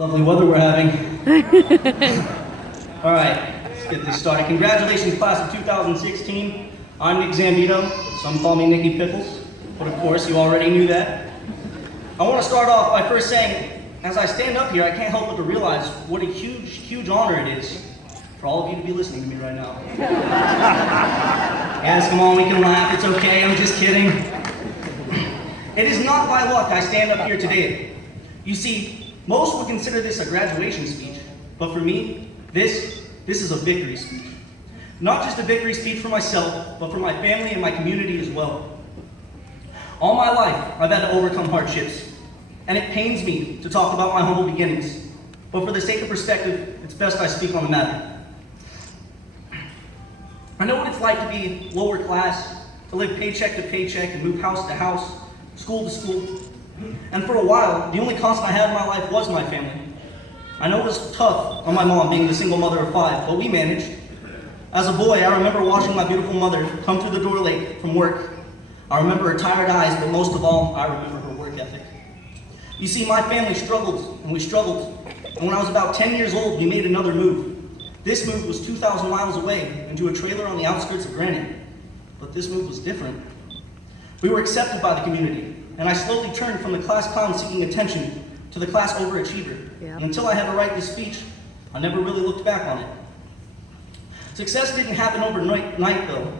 Lovely weather we're having. All right, let's get this started. Congratulations, class of 2016. I'm Nick Zambito. Some call me Nicky Pickles, but of course you already knew that. I want to start off by first saying, as I stand up here, I can't help but to realize what a huge, huge honor it is for all of you to be listening to me right now. Yes, come on, we can laugh. It's okay. I'm just kidding. It is not by luck I stand up here today. You see, most would consider this a graduation speech, but for me, this is a victory speech. Not just a victory speech for myself, but for my family and my community as well. All my life, I've had to overcome hardships, and it pains me to talk about my humble beginnings, but for the sake of perspective, it's best I speak on the matter. I know what it's like to be lower class, to live paycheck to paycheck, and move house to house, school to school. And for a while, the only constant I had in my life was my family. I know it was tough on my mom being the single mother of 5, but we managed. As a boy, I remember watching my beautiful mother come through the door late from work. I remember her tired eyes, but most of all, I remember her work ethic. You see, my family struggled, and we struggled. And when I was about 10 years old, we made another move. This move was 2,000 miles away into a trailer on the outskirts of Granite. But this move was different. We were accepted by the community, and I slowly turned from the class clown seeking attention to the class overachiever. Yep. And until I had to write this speech, I never really looked back on it. Success didn't happen overnight though,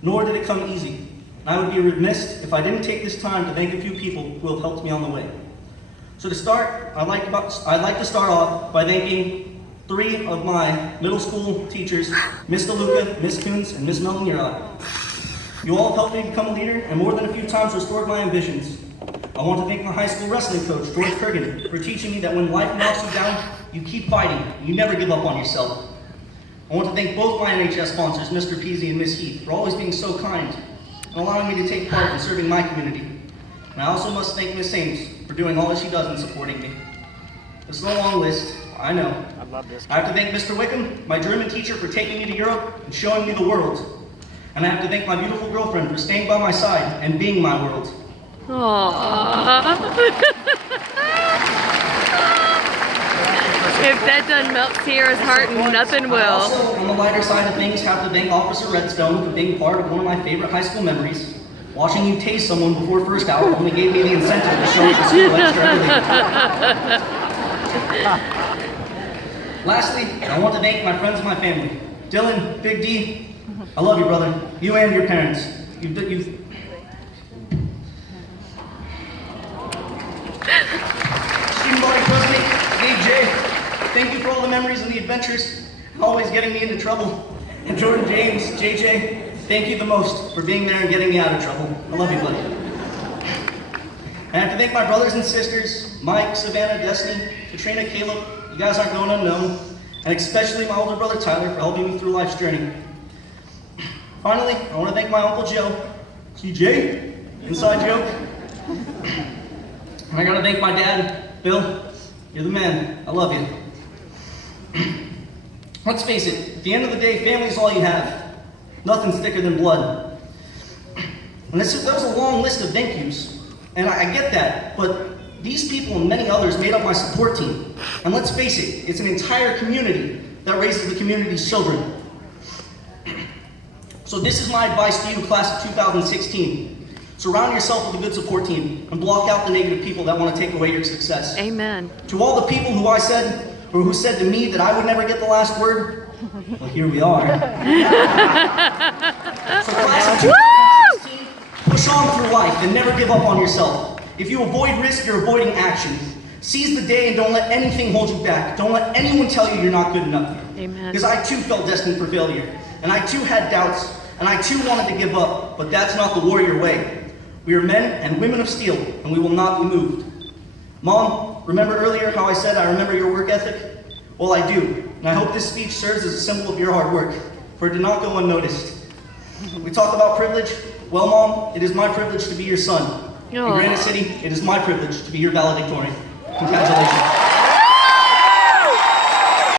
nor did it come easy. And I would be remiss if I didn't take this time to thank a few people who have helped me on the way. So to start, I'd like to start off by thanking 3 of my middle school teachers, Miss DeLuca, Miss Coons, and Miss Melanira. You all have helped me become a leader and more than a few times restored my ambitions. I want to thank my high school wrestling coach, George Kurgan, for teaching me that when life knocks you down, you keep fighting, you never give up on yourself. I want to thank both my NHS sponsors, Mr. Peasy and Miss Heath, for always being so kind and allowing me to take part in serving my community. And I also must thank Miss Ames for doing all that she does in supporting me. It's a long list, I know. I love this. I have to thank Mr. Wickham, my German teacher, for taking me to Europe and showing me the world. And I have to thank my beautiful girlfriend for staying by my side and being my world. Aww. If that doesn't melt Sierra's heart, nothing will. I also, on the lighter side of things, have to thank Officer Redstone for being part of one of my favorite high school memories. Watching you tase someone before first hour only gave me the incentive to show up to school extra early. Lastly, I want to thank my friends and my family. Dylan, Big D, I love you, brother. You and your parents. Student body president, Dave J, thank you for all the memories and the adventures, always getting me into trouble. And Jordan James, JJ, thank you the most for being there and getting me out of trouble. I love you, buddy. I have to thank my brothers and sisters, Mike, Savannah, Destiny, Katrina, Caleb, you guys aren't going unknown, and especially my older brother Tyler for helping me through life's journey. Finally, I want to thank my Uncle Joe, TJ, inside joke. And I gotta thank my dad, Bill, you're the man, I love you. Let's face it, at the end of the day, family is all you have. Nothing's thicker than blood. And that was a long list of thank yous, and I get that, but these people and many others made up my support team. And let's face it, it's an entire community that raises the community's children. So this is my advice to you, class of 2016. Surround yourself with a good support team and block out the negative people that want to take away your success. Amen. To all the people who who said to me that I would never get the last word, well, here we are. So class of 2016, push on through life and never give up on yourself. If you avoid risk, you're avoiding action. Seize the day and don't let anything hold you back. Don't let anyone tell you you're not good enough. Amen. Because I too felt destined for failure. And I too had doubts. And I too wanted to give up. But that's not the warrior way. We are men and women of steel, and we will not be moved. Mom, remember earlier how I said I remember your work ethic? Well, I do. And I hope this speech serves as a symbol of your hard work, for it did not go unnoticed. We talk about privilege. Well, Mom, it is my privilege to be your son. In Granite City, it is my privilege to be your valedictorian. Congratulations.